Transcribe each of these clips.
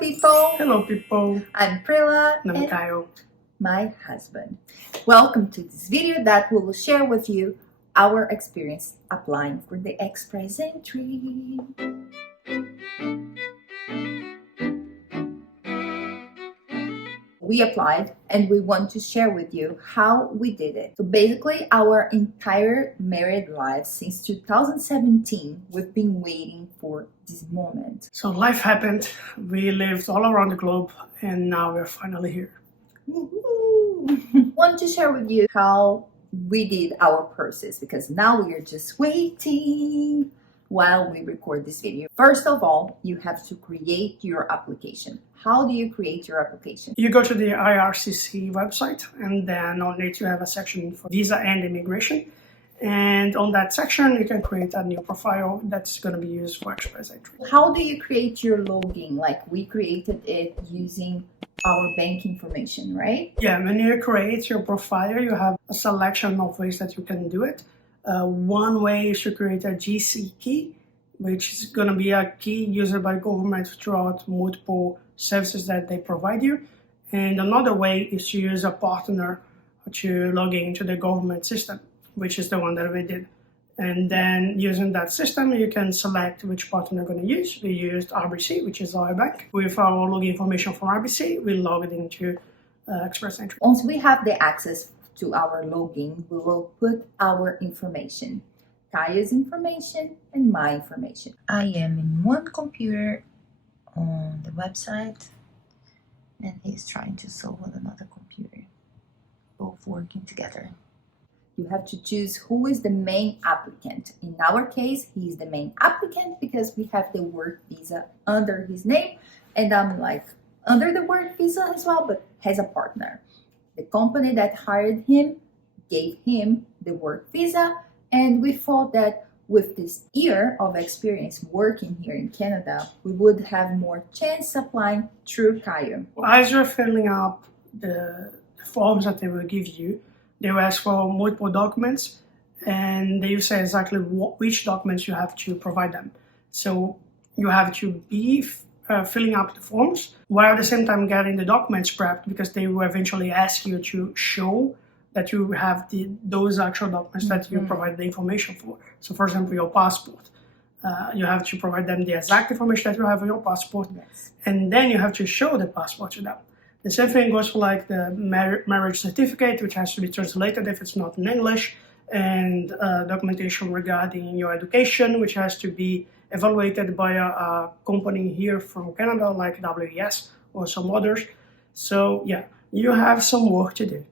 people! Hello people! I'm Prila I'm Kyle. My husband. Welcome to this video that we will share with you our experience applying for the express entry. We applied and we want to share with you how we did it. So basically our entire married life since 2017, we've been waiting for this moment. So life happened, we lived all around the globe and now we're finally here. Want to share with you how we did our process because now we are just waiting while we record this video. First of all, you have to create your application. How do you create your application? You go to the IRCC website and then on it you have a section for visa and immigration. And on that section, you can create a new profile that's going to be used for express entry. How do you create your login? Like we created it using our bank information, right? Yeah, when you create your profile, you have a selection of ways that you can do it. One way is to create a GC key, which is going to be a key used by government throughout multiple services that they provide you. And another way is to use a partner to log into the government system, which is the one that we did. And then using that system, you can select which partner you're going to use. We used RBC, which is our bank. With our login information from RBC, we logged into express entry. Once we have the access to our login, we will put our information, Kaya's information and my information. I am in one computer on the website and he's trying to solve on another computer, both working together. You have to choose who is the main applicant. In our case, he's the main applicant because we have the work visa under his name and I'm like under the work visa as well, but has a partner. The company that hired him gave him the work visa, and we thought that with this year of experience working here in Canada, we would have more chance applying through Kyle. As you're filling up the forms that they will give you, they will ask for multiple documents, and they will say exactly which documents you have to provide them. So you have to be filling up the forms while at the same time getting the documents prepped, because they will eventually ask you to show that you have those actual documents that you provide the information for. So for example, your passport. You have to provide them the exact information that you have on your passport, and then you have to show the passport to them. The same thing goes for like the marriage certificate, which has to be translated if it's not in English, and documentation regarding your education, which has to be evaluated by a company here from Canada, like WES or some others. So yeah, you have some work to do.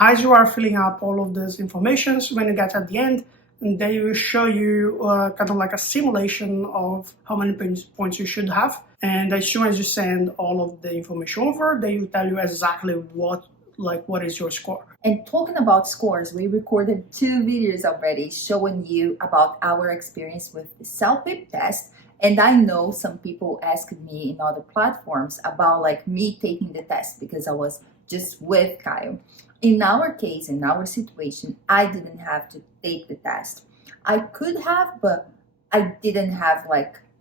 As you are filling up all of those informations, when you get at the end, they will show you kind of like a simulation of how many points you should have. And as soon as you send all of the information over, they will tell you exactly what is your score. And talking about scores, we recorded 2 videos already showing you about our experience with the self-pip test. And I know some people asked me in other platforms about like me taking the test because I was just with Kyle. In our case, in our situation, I didn't have to take the test. I could have, but I didn't have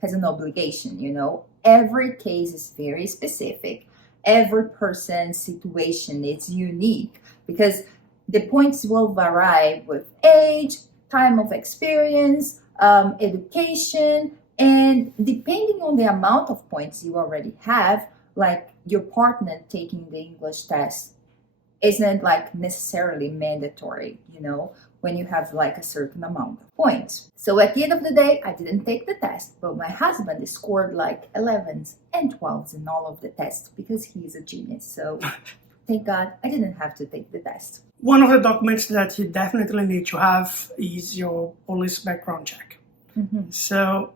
as an obligation, you know. Every case is very specific. Every person's situation is unique because the points will vary with age, time of experience, education, and depending on the amount of points you already have, like your partner taking the English test isn't necessarily mandatory, you know, when you have a certain amount of points. So at the end of the day, I didn't take the test, but my husband scored 11s and 12s in all of the tests because he's a genius. So thank God I didn't have to take the test. One of the documents that you definitely need to have is your police background check. So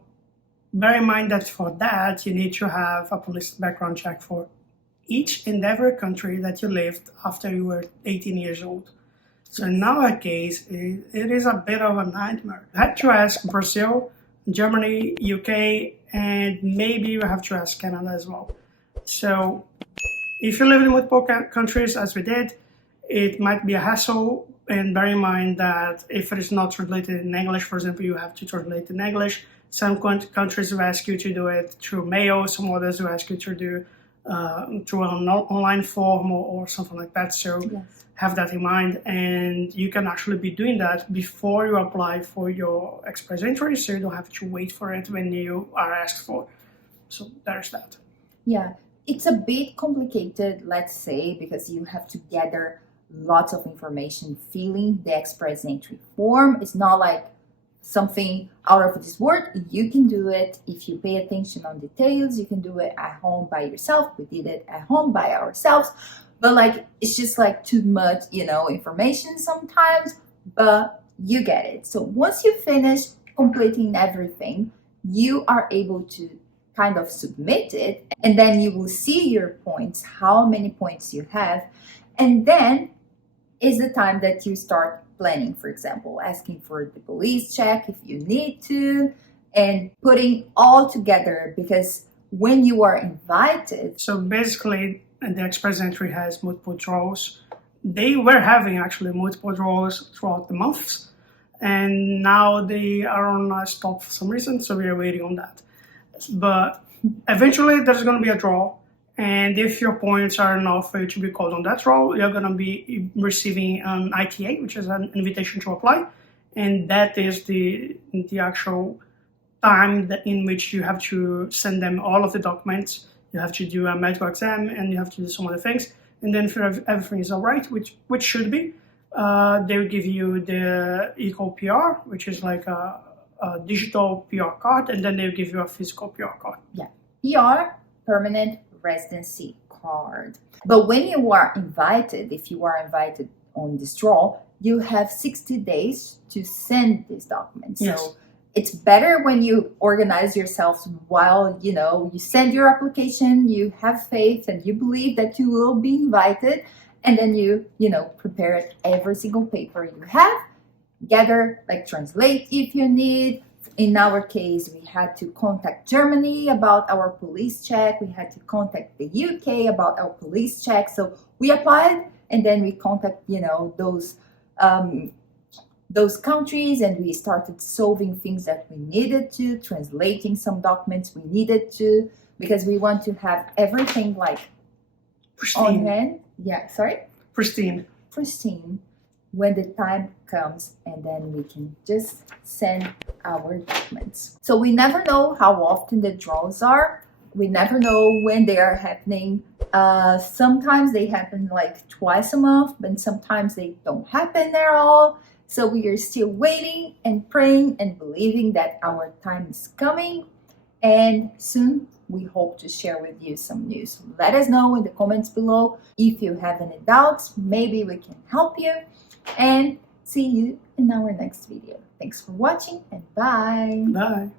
bear in mind that for that, you need to have a police background check for each and every country that you lived after you were 18 years old. So in our case, it is a bit of a nightmare. I had to ask Brazil, Germany, UK, and maybe you have to ask Canada as well. So if you live in multiple countries, as we did, it might be a hassle. And bear in mind that if it is not translated in English, for example, you have to translate in English. Some countries will ask you to do it through mail, some others will ask you to do through an online form or something like that. So Yes. have that in mind, and you can actually be doing that before you apply for your express entry, so you don't have to wait for it when you are asked for. So there's that. Yeah, it's a bit complicated, let's say, because you have to gather lots of information. Filling the express entry form is not like something out of this world. You can do it if you pay attention on details. You can do it at home by yourself. We did it at home by ourselves, but like it's just like too much, information sometimes, but you get it. So once you finish completing everything, you are able to kind of submit it, and then you will see your points, how many points you have, and then is the time that you start planning, for example, asking for the police check if you need to, and putting all together, because when you are invited. So basically, the express entry has multiple draws. They were having actually multiple draws throughout the months, and now they are on a stop for some reason, so we are waiting on that. But eventually there's going to be a draw, and if your points are enough for you to be called on that draw, you're going to be receiving an ITA, which is an invitation to apply, and that is the actual time in which you have to send them all of the documents. You have to do a medical exam, and you have to do some other things, and then if everything is all right, which should be, they will give you the eco-PR, which is like a digital PR card, and then they'll give you a physical PR card. Yeah, PR, permanent residency card. But when you are invited, if you are invited on this draw, you have 60 days to send these documents. Yes. So it's better when you organize yourselves while, you send your application, you have faith and you believe that you will be invited, and then you prepare every single paper you have, gather, like translate if you need. In our case, we had to contact Germany about our police check. We had to contact the UK about our police check. So we applied, and then we contact, those countries, and we started solving things that we needed to, translating some documents we needed to, because we want to have everything like Pristine. on hand. Yeah, sorry? Pristine. When the time comes, and then we can just send our documents. So we never know how often the draws are. We never know when they are happening. Sometimes they happen like twice a month, but sometimes they don't happen at all. So we are still waiting and praying and believing that our time is coming, and soon we hope to share with you some news. Let us know in the comments below if you have any doubts. Maybe we can help you, and see you in our next video. Thanks for watching, and bye. Bye.